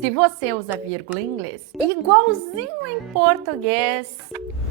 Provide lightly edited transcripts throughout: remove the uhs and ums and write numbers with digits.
Se você usa vírgula em inglês igualzinho em português,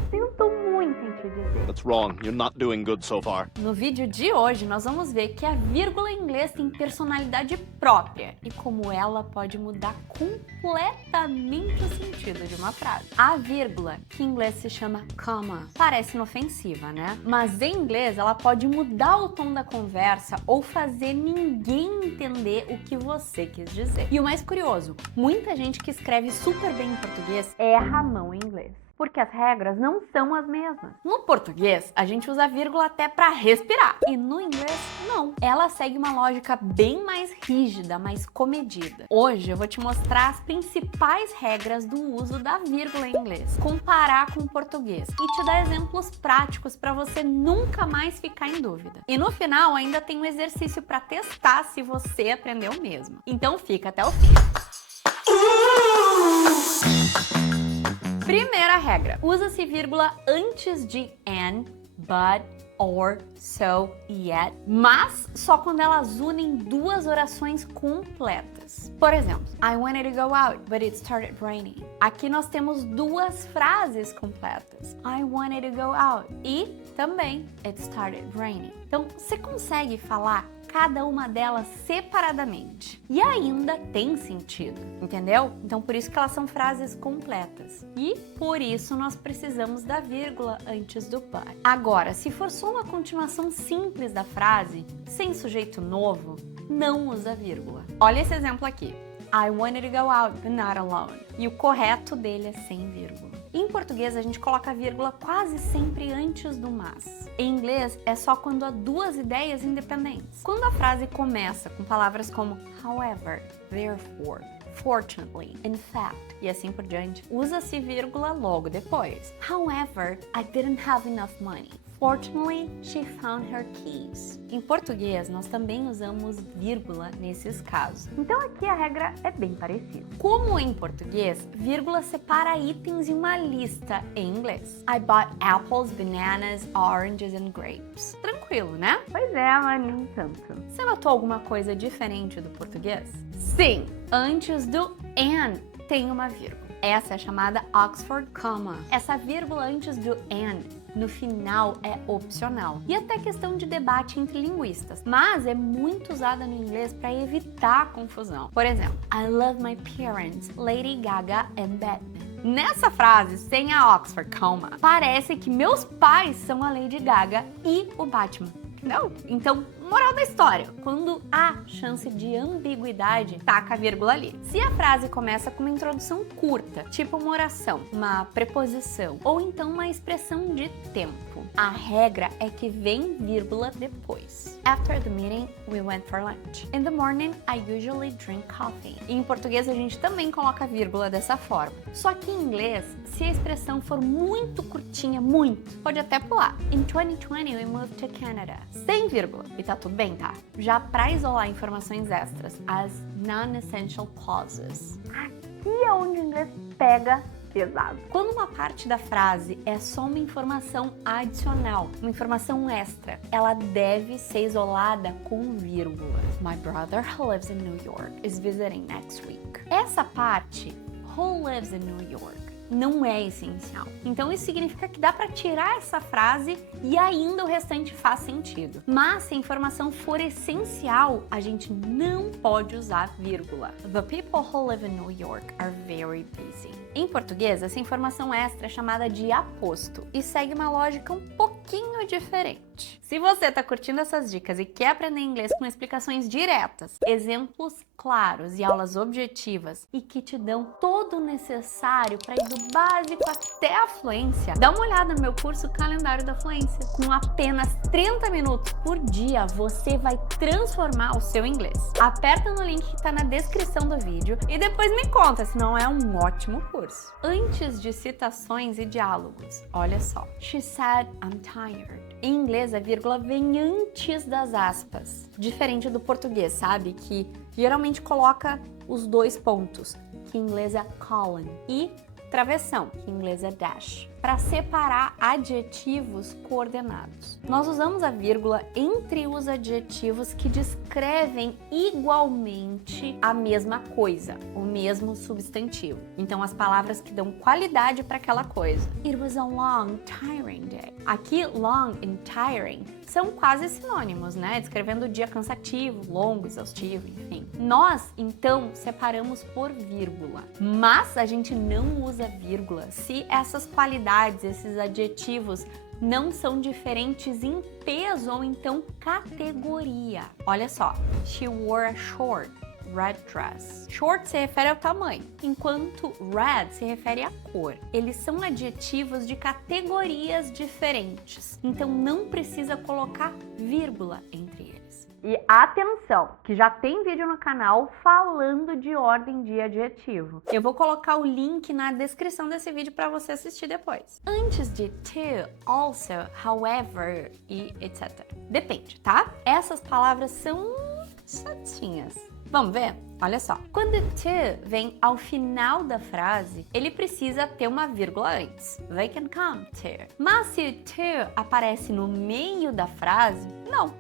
sinto muito em te dizer. That's wrong. You're not doing good so far. No vídeo de hoje, nós vamos ver que a vírgula em inglês tem personalidade própria e como ela pode mudar completamente o sentido de uma frase. A vírgula, que em inglês se chama comma, parece inofensiva, né? Mas em inglês ela pode mudar o tom da conversa ou fazer ninguém entender o que você quis dizer. E o mais curioso, muita gente que escreve super bem em português erra a mão em inglês, porque as regras não são as mesmas. No português, a gente usa vírgula até para respirar, e no inglês, não. Ela segue uma lógica bem mais rígida, mais comedida. Hoje eu vou te mostrar as principais regras do uso da vírgula em inglês, comparar com o português e te dar exemplos práticos para você nunca mais ficar em dúvida. E no final ainda tem um exercício para testar se você aprendeu mesmo. Então fica até o fim. Primeira regra, usa-se vírgula antes de and, but, or, so, yet, mas só quando elas unem duas orações completas. Por exemplo, I wanted to go out, but it started raining. Aqui nós temos duas frases completas. I wanted to go out e também it started raining. Então, você consegue falar cada uma delas separadamente. E ainda tem sentido, entendeu? Então por isso que elas são frases completas. E por isso nós precisamos da vírgula antes do but. Agora, se for só uma continuação simples da frase, sem sujeito novo, não usa vírgula. Olha esse exemplo aqui. I wanted to go out, but not alone. E o correto dele é sem vírgula. Em português, a gente coloca a vírgula quase sempre antes do mas. Em inglês, é só quando há duas ideias independentes. Quando a frase começa com palavras como however, therefore, fortunately, in fact, e assim por diante, usa-se vírgula logo depois. However, I didn't have enough money. Fortunately, she found her keys. Em português, nós também usamos vírgula nesses casos. Então aqui a regra é bem parecida. Como em português, vírgula separa itens em uma lista em inglês. I bought apples, bananas, oranges and grapes. Tranquilo, né? Pois é, mas nem tanto. Você notou alguma coisa diferente do português? Sim, antes do and tem uma vírgula. Essa é a chamada Oxford comma. Essa vírgula antes do and no final é opcional e até questão de debate entre linguistas, mas é muito usada no inglês para evitar confusão. Por exemplo, I love my parents, Lady Gaga and Batman. Nessa frase, sem a Oxford comma, parece que meus pais são a Lady Gaga e o Batman. Não? Então, moral da história, quando há chance de ambiguidade, taca a vírgula ali. Se a frase começa com uma introdução curta, tipo uma oração, uma preposição, ou então uma expressão de tempo, a regra é que vem vírgula depois. After the meeting, we went for lunch. In the morning, I usually drink coffee. E em português, a gente também coloca a vírgula dessa forma. Só que em inglês, se a expressão for muito curtinha, pode até pular. In 2020, we moved to Canada. Sem vírgula. E tá tudo bem, tá? Já para isolar informações extras, as non-essential clauses. Aqui é onde o inglês pega pesado. Quando uma parte da frase é só uma informação adicional, uma informação extra, ela deve ser isolada com vírgula. My brother who lives in New York is visiting next week. Essa parte, who lives in New York, não é essencial. Então isso significa que dá para tirar essa frase e ainda o restante faz sentido. Mas se a informação for essencial, a gente não pode usar vírgula. The people who live in New York are very busy. Em português, essa informação extra é chamada de aposto e segue uma lógica um pouquinho diferente. Se você está curtindo essas dicas e quer aprender inglês com explicações diretas, exemplos claros e aulas objetivas e que te dão todo o necessário para ir do básico até a fluência, dá uma olhada no meu curso Calendário da Fluência. Com apenas 30 minutos por dia, você vai transformar o seu inglês. Aperta no link que está na descrição do vídeo e depois me conta se não é um ótimo curso. Antes de citações e diálogos, olha só. She said, I'm tired. Em inglês, a vírgula vem antes das aspas. Diferente do português, sabe? Que geralmente coloca os dois pontos, que em inglês é colon, e travessão, que em inglês é dash. para separar adjetivos coordenados. Nós usamos a vírgula entre os adjetivos que descrevem igualmente a mesma coisa, o mesmo substantivo. Então, as palavras que dão qualidade para aquela coisa. It was a long, tiring day. Aqui, long e tiring são quase sinônimos, né? Descrevendo o dia cansativo, longo, exaustivo, enfim. Nós, então, separamos por vírgula. Mas a gente não usa vírgula se essas qualidades, esses adjetivos, não são diferentes em peso ou então categoria. Olha só. She wore a short red dress. Short se refere ao tamanho, enquanto red se refere à cor. Eles são adjetivos de categorias diferentes, então não precisa colocar vírgula entre eles. E atenção, que já tem vídeo no canal falando de ordem de adjetivo. Eu vou colocar o link na descrição desse vídeo para você assistir depois. Antes de to, also, however e etc. Depende, tá? Essas palavras são chatinhas. Vamos ver? Olha só. Quando to vem ao final da frase, ele precisa ter uma vírgula antes. They can come to. Mas se o to aparece no meio da frase,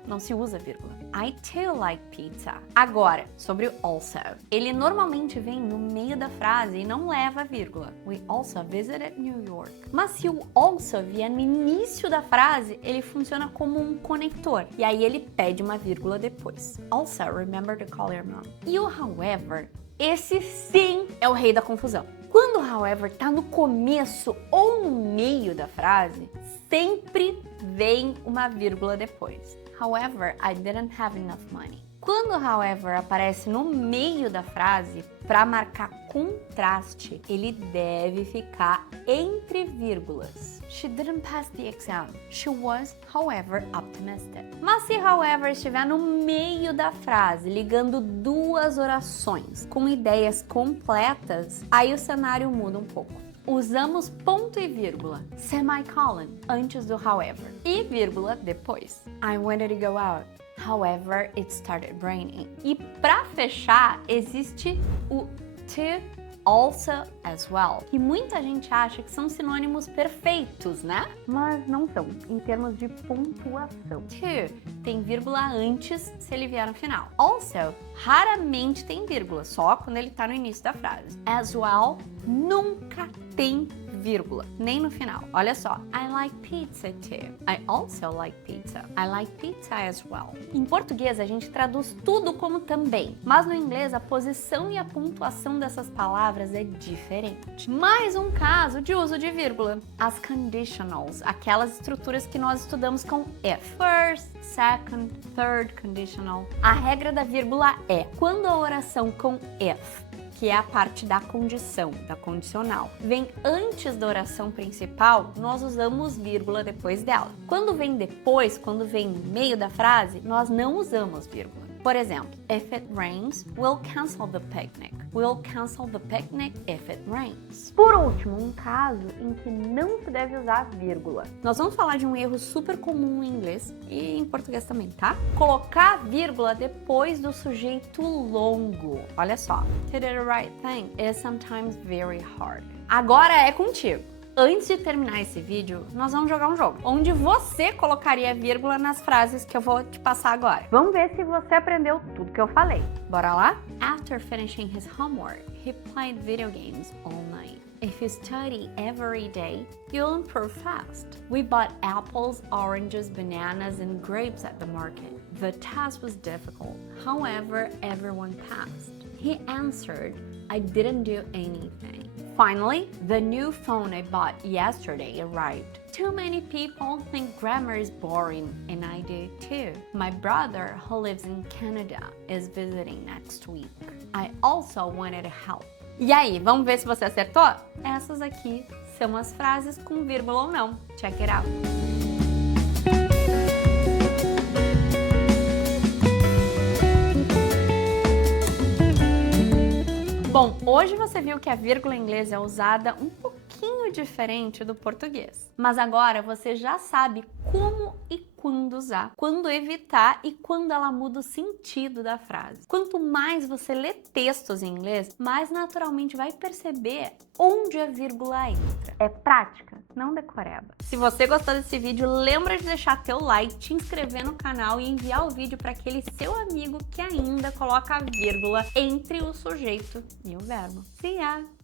não se usa vírgula. I too like pizza. Agora, sobre o also. Ele normalmente vem no meio da frase e não leva vírgula. We also visited New York. Mas se o also vier no início da frase, ele funciona como um conector. E aí ele pede uma vírgula depois. Also, remember to call your mom. E o however, esse sim é o rei da confusão. Quando o however tá no começo ou no meio da frase, sempre vem uma vírgula depois. However, I didn't have enough money. Quando however aparece no meio da frase, para marcar contraste, ele deve ficar entre vírgulas. She didn't pass the exam. She was, however, optimistic. Mas se however estiver no meio da frase, ligando duas orações com ideias completas, aí o cenário muda um pouco. Usamos ponto e vírgula, semicolon, antes do however, e vírgula depois. I wanted to go out. However, it started raining. E para fechar, existe o to also as well, que muita gente acha que são sinônimos perfeitos, né? Mas não são, em termos de pontuação. To tem vírgula antes se ele vier no final. Also, raramente tem vírgula, só quando ele tá no início da frase. As well, nunca tem vírgula, nem no final. Olha só. I like pizza too. I also like pizza. I like pizza as well. Em português, a gente traduz tudo como também, mas no inglês, a posição e a pontuação dessas palavras é diferente. Mais um caso de uso de vírgula. As conditionals, aquelas estruturas que nós estudamos com if. First, second, third conditional. A regra da vírgula é, quando a oração com if, que é a parte da condição, da condicional, vem antes da oração principal, nós usamos vírgula depois dela. Quando vem depois, quando vem no meio da frase, nós não usamos vírgula. Por exemplo, if it rains, we'll cancel the picnic. We'll cancel the picnic if it rains. Por último, um caso em que não se deve usar vírgula. Nós vamos falar de um erro super comum em inglês e em português também, tá? Colocar vírgula depois do sujeito longo. Olha só. To do the right thing is sometimes very hard. Agora é contigo. Antes de terminar esse vídeo, nós vamos jogar um jogo, onde você colocaria vírgula nas frases que eu vou te passar agora. Vamos ver se você aprendeu tudo que eu falei. Bora lá? After finishing his homework, he played video games all night. If you study every day, you'll improve fast. We bought apples, oranges, bananas, and grapes at the market. The test was difficult. However, everyone passed. He answered, I didn't do anything. Finally, the new phone I bought yesterday arrived. Too many people think grammar is boring, and I do too. My brother, who lives in Canada, is visiting next week. I also wanted to help. E aí, vamos ver se você acertou? Essas aqui são as frases com vírgula ou não. Check it out. Bom, hoje você viu que a vírgula em inglês é usada um pouquinho diferente do português. Mas agora você já sabe como e quando usar, quando evitar e quando ela muda o sentido da frase. Quanto mais você lê textos em inglês, mais naturalmente vai perceber onde a vírgula entra. É prática, não decoreba. Se você gostou desse vídeo, lembra de deixar teu like, te inscrever no canal e enviar o vídeo para aquele seu amigo que ainda coloca a vírgula entre o sujeito e o verbo. See ya!